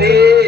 রে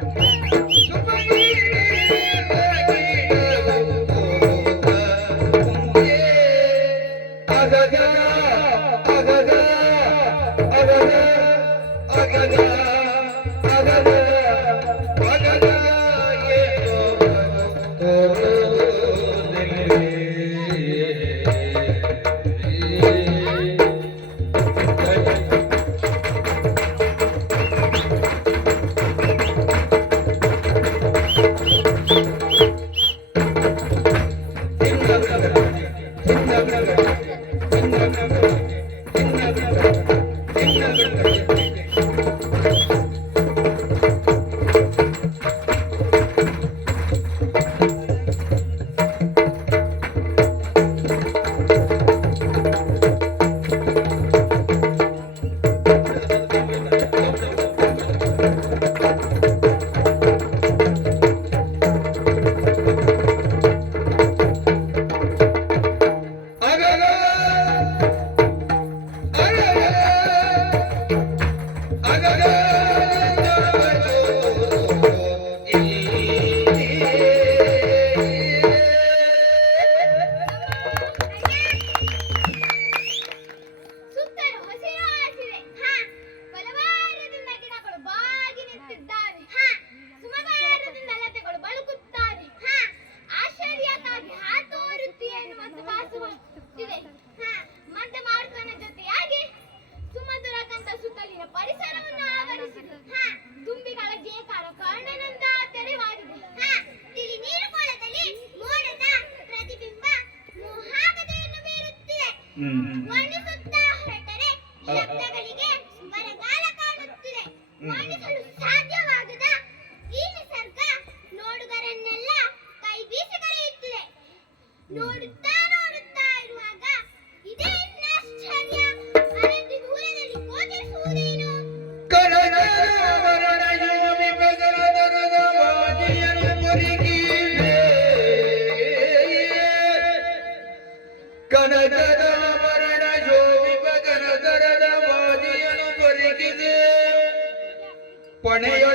Thank you. Mm. When is Cornelio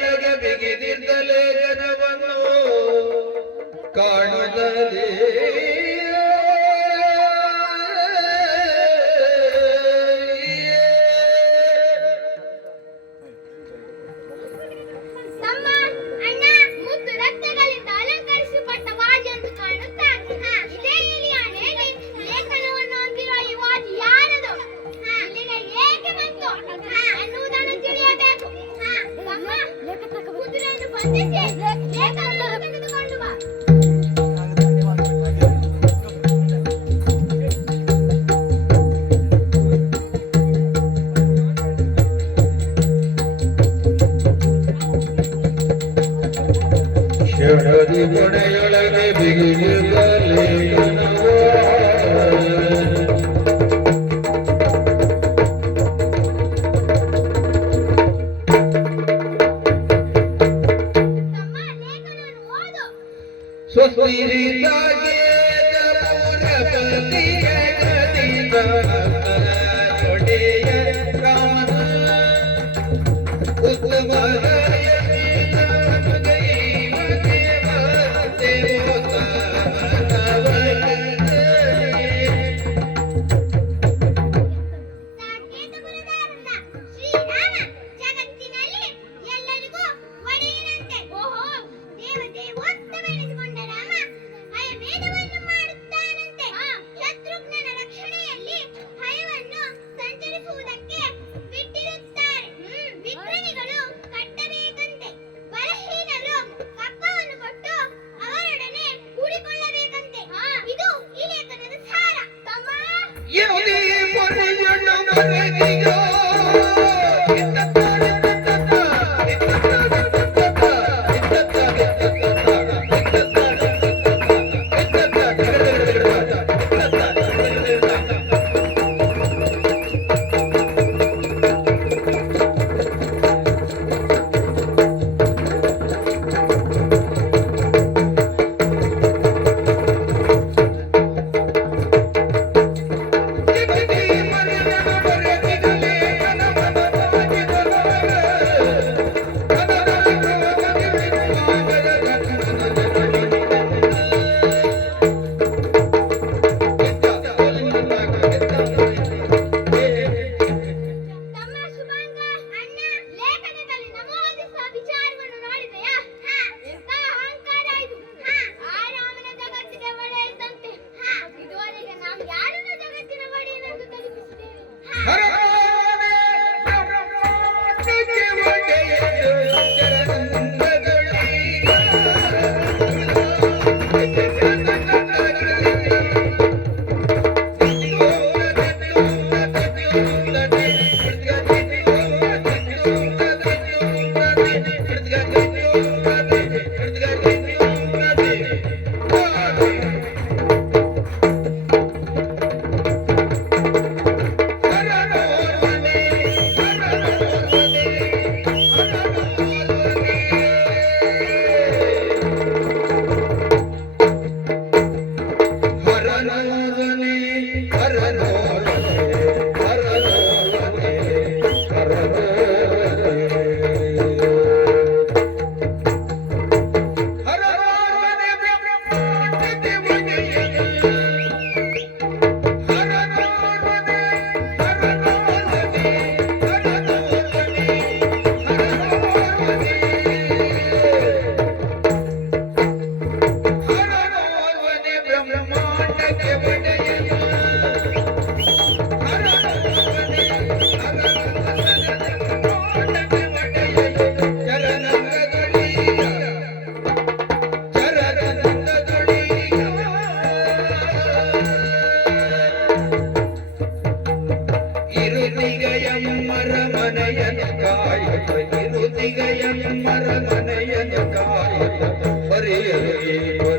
ஷடதி புடையுலகை பிகுபலே கனவோ वीर जागे Hey, hey, hey, hey. Tem ಕೈಗೆಯ ಮರದನೆಯ ಕಾಯಿತ ಬರೆಯಲು